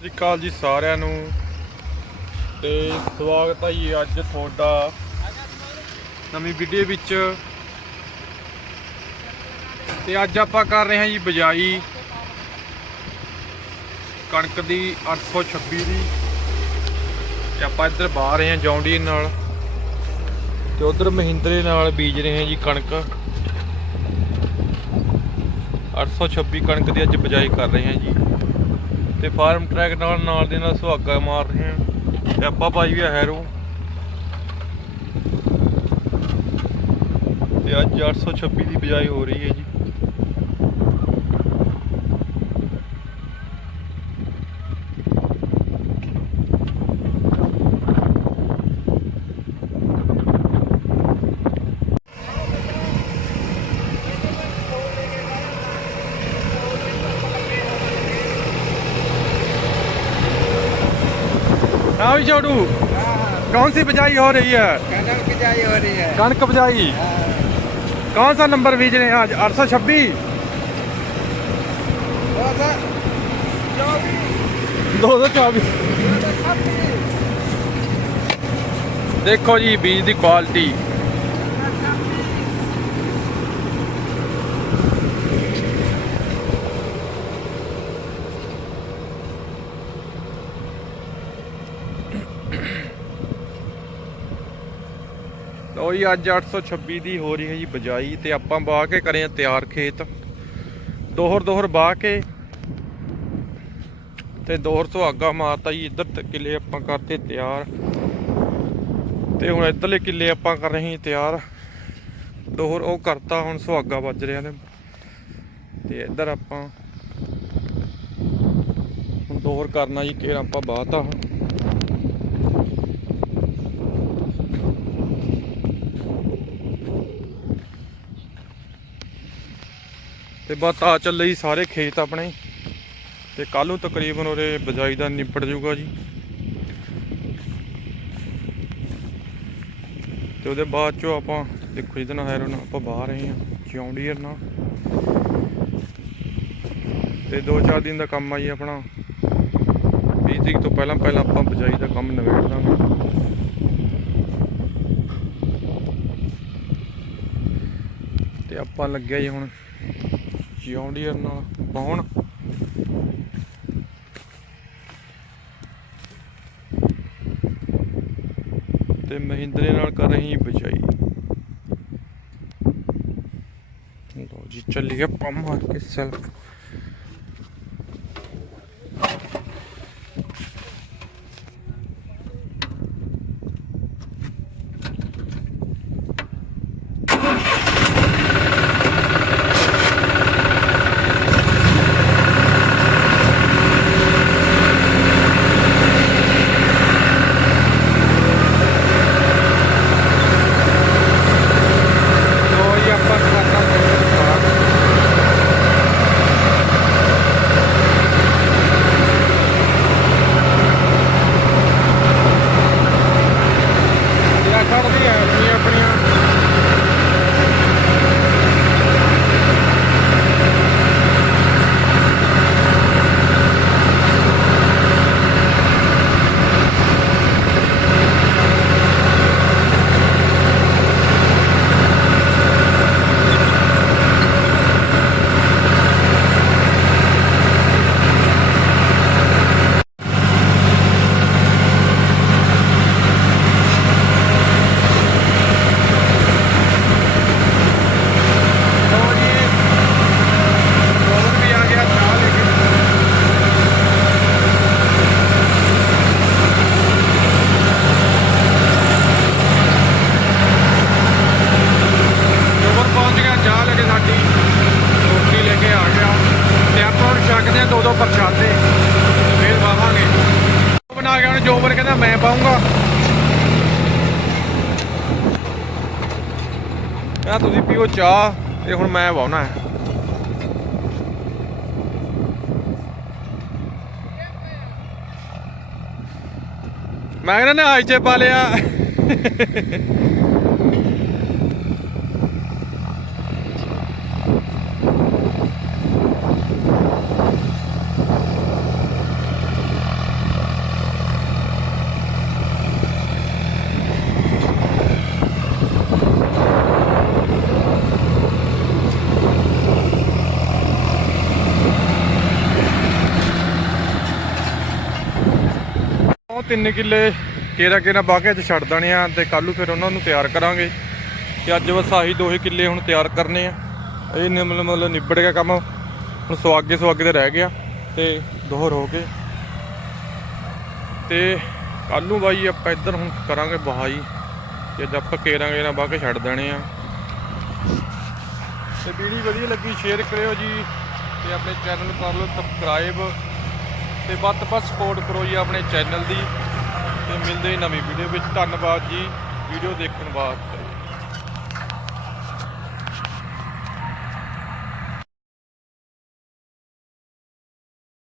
ਸਤਿ ਸ਼੍ਰੀ ਅਕਾਲ ਜੀ ਸਾਰਿਆਂ ਨੂੰ। ਤੇ ਸਵਾਗਤ ਹੈ ਜੀ ਅੱਜ ਤੁਹਾਡਾ ਨਵੀਂ ਵੀਡੀਓ ਵਿੱਚ। ਤੇ ਅੱਜ ਆਪਾਂ ਕਰ ਰਹੇ ਹਾਂ ਜੀ ਬਜਾਈ। ਕਣਕ ਦੀ 826 ਦੀ। ਤੇ ਆਪਾਂ ਇੱਧਰ ਬਾਹ ਰਹੇ ਹਾਂ ਜੌਂਡੀ ਨਾਲ। ਤੇ ਉਧਰ ਮਹਿੰਦਰੇ ਨਾਲ ਬੀਜ ਰਹੇ ਹਾਂ ਜੀ ਕਣਕ। 826 ਕਣਕ ਦੀ ਅੱਜ ਬਜਾਈ ਕਰ ਰਹੇ ਹਾਂ ਜੀ। ਤੇ ਫਾਰਮ ਟਰੈਕ ਨਾਲ ਨਾਲ ਦੇ ਨਾਲ ਸੁਹਾਗਾ ਮਾਰ ਰਹੇ ਹਾਂ ਤੇ ਆਪਾਂ ਪਾਈ ਵੀ ਆ ਹੈਰੋ। ਤੇ ਅੱਜ 826 ਦੀ ਬਜਾਈ ਹੋ ਰਹੀ ਹੈ ਜੀ हाँ भाई छोटू कौन सी बिजाई हो रही है कनक बिजाई हो रही है कनक बिजाई कौन सा नंबर बीज रहे हैं आज आठ सौ छब्बीस दो सौ चौबीस देखो जी बीज की क्वालिटी ਲੋ ਜੀ, ਅੱਜ 826 ਦੀ ਹੋ ਰਹੀ ਹੈ ਜੀ ਬਜਾਈ ਤੇ ਆਪਾਂ ਬਾਹ ਕੇ ਕਰੇ ਆ ਤਿਆਰ ਖੇਤ। ਦੋਹਰ ਦੋਹਰ ਬਾਹ ਕੇ ਤੇ ਦੋਹਰ ਸੁਹਾਗਾ ਮਾਰਤਾ ਜੀ, ਇੱਧਰ ਤੇ ਕਿੱਲੇ ਆਪਾਂ ਕਰਤੇ ਤਿਆਰ। ਤੇ ਹੁਣ ਇੱਧਰਲੇ ਕਿਲੇ ਆਪਾਂ ਕਰ ਰਹੇ ਹਾਂ ਤਿਆਰ। ਦੋਹਰ ਉਹ ਕਰਤਾ, ਹੁਣ ਸੁਹਾਗਾ ਵੱਜ ਰਿਹਾ ਨੇ। ਤੇ ਇੱਧਰ ਆਪਾਂ ਹੁਣ ਦੋਹਰ ਕਰਨਾ ਜੀ ਕੇਰ ਆਪਾਂ ਬਾਹਤਾ ਹੁਣ। ਤੇ ਬਸ ਆ ਚੱਲੇ ਜੀ ਸਾਰੇ ਖੇਤ ਆਪਣੇ। ਤੇ ਕੱਲ ਨੂੰ ਤਕਰੀਬਨ ਉਹਦੇ ਬਜਾਈ ਦਾ ਨਿਪਟ ਜਾਊਗਾ ਜੀ। ਤੇ ਉਹਦੇ ਬਾਅਦ ਚੋਂ ਆਪਾਂ ਦੇਖੋ ਜਿਹਦੇ ਨਾਲ ਹੈਰੋ ਨਾਲ ਆਪਾਂ ਬਾਹਰ ਆਏ ਹਾਂ, ਚੌਂਡੀਅਰ ਨਾਲ। ਤੇ 2-4 ਦਿਨ ਦਾ ਕੰਮ ਆ ਜੀ ਆਪਣਾ। 20 ਤਰੀਕ ਤੋਂ ਪਹਿਲਾਂ ਪਹਿਲਾਂ ਆਪਾਂ ਬਜਾਈ ਦਾ ਕੰਮ ਨਿਬੇੜ ਦਾਂਗੇ। ਤੇ ਆਪਾਂ ਲੱਗਿਆ ਜੀ ਹੁਣ ਜੌਂਡੀਅਰ ਨਾਲ ਬਾਹਣ। ਤੇ ਮਹਿੰਦਰੇ ਨਾਲ ਕਰ ਰਹੀ ਬਚਾਈ ਲੋ ਜੀ ਚੱਲੀਏ ਪੰਮ ਮਾਰ ਕੇ ਸੈਲਫ ਲੋ ਜੀ ਆਪਾਂ ਕਰਨਾ ਸਟਾਰਟ ਇਹ ਖੜਦੀ ਹੈ ਆਪਣੀਆਂ ਆਪਣੀਆਂ ਲੋ ਜੀ ਗੋਬਰ ਵੀ ਆ ਗਿਆ ਚਾਹ ਲੈ ਕੇ ਗੋਬਰ ਪਹੁੰਚ ਗਿਆ ਚਾਹ ਲੈ ਕੇ ਸਾਡੀ ਰੋਟੀ ਲੈ ਕੇ ਆ ਗਿਆ ਤੇ ਆਪਾਂ ਹੁਣ ਛਕਦੇ ਆ ਦੋ ਦੋ ਪ੍ਰਸ਼ਾਦੇ ਫੇਰ ਬਾਵਾਂਗੇ ਬਣਾ ਕੇ ਹੁਣ ਜੋਬਰ ਕਹਿੰਦਾ ਮੈਂ ਪਾਉਂਗਾ। ਆ ਤੁਸੀਂ ਪੀਓ ਚਾਹ ਤੇ ਹੁਣ ਮੈਂ ਵਾਉਣਾ ਹੈ। ਮੈਂ ਕਹਿੰਦਾ ਨਾ ਆਈ ਚ ਪਾ ਲਿਆ। ਉਹ ਤਿੰਨ ਕਿੱਲੇ ਕੇਰਾ ਕੇਰਾ ਬਾਕਿਆ ਚ ਛੱਡ ਦੇਣੇ ਆ ਤੇ ਕੱਲੂ ਫਿਰ ਉਹਨਾਂ ਨੂੰ ਤਿਆਰ ਕਰਾਂਗੇ। ਤੇ ਅੱਜ ਬਸ ਆਹੀ ਦੋ ਹੀ ਕਿੱਲੇ ਹੁਣ ਤਿਆਰ ਕਰਨੇ ਆ। ਇਹ ਨੀ, ਮਤਲਬ ਮਤਲਬ ਨਿਬੜ ਗਿਆ ਕੰਮ। ਹੁਣ ਸੁਆਗੇ ਸੁਆਗੇ ਤੇ ਰਹਿ ਗਿਆ ਤੇ ਦੋਹਰ ਹੋ ਗਏ। ਤੇ ਕੱਲੂ ਬਾਈ ਆਪਾਂ ਇੱਧਰ ਹੁਣ ਕਰਾਂਗੇ ਬਹਾਈ। ਤੇ ਅੱਜ ਆਪਾਂ ਕੇਰਾਂਗੇ ਨਾ ਬਾਕੇ ਛੱਡ ਦੇਣੇ ਆ। ਤੇ ਵੀਡੀਓ ਵਧੀਆ ਲੱਗੀ, ਸ਼ੇਅਰ ਕਰਿਓ ਜੀ। ਤੇ ਆਪਣੇ ਚੈਨਲ ਨੂੰ ਕਰ ਲਓ ਸਬਸਕ੍ਰਾਈਬ ਤੇ ਵੱਧ ਤੋਂ ਵੱਧ ਸਪੋਰਟ ਕਰੋ ਜੀ ਆਪਣੇ ਚੈਨਲ ਦੀ ਤੇ ਮਿਲਦੇ ਨਵੀਂ ਵੀਡੀਓ ਵਿੱਚ। ਧੰਨਵਾਦ ਜੀ ਵੀਡੀਓ ਦੇਖਣ ਵਾਸਤੇ।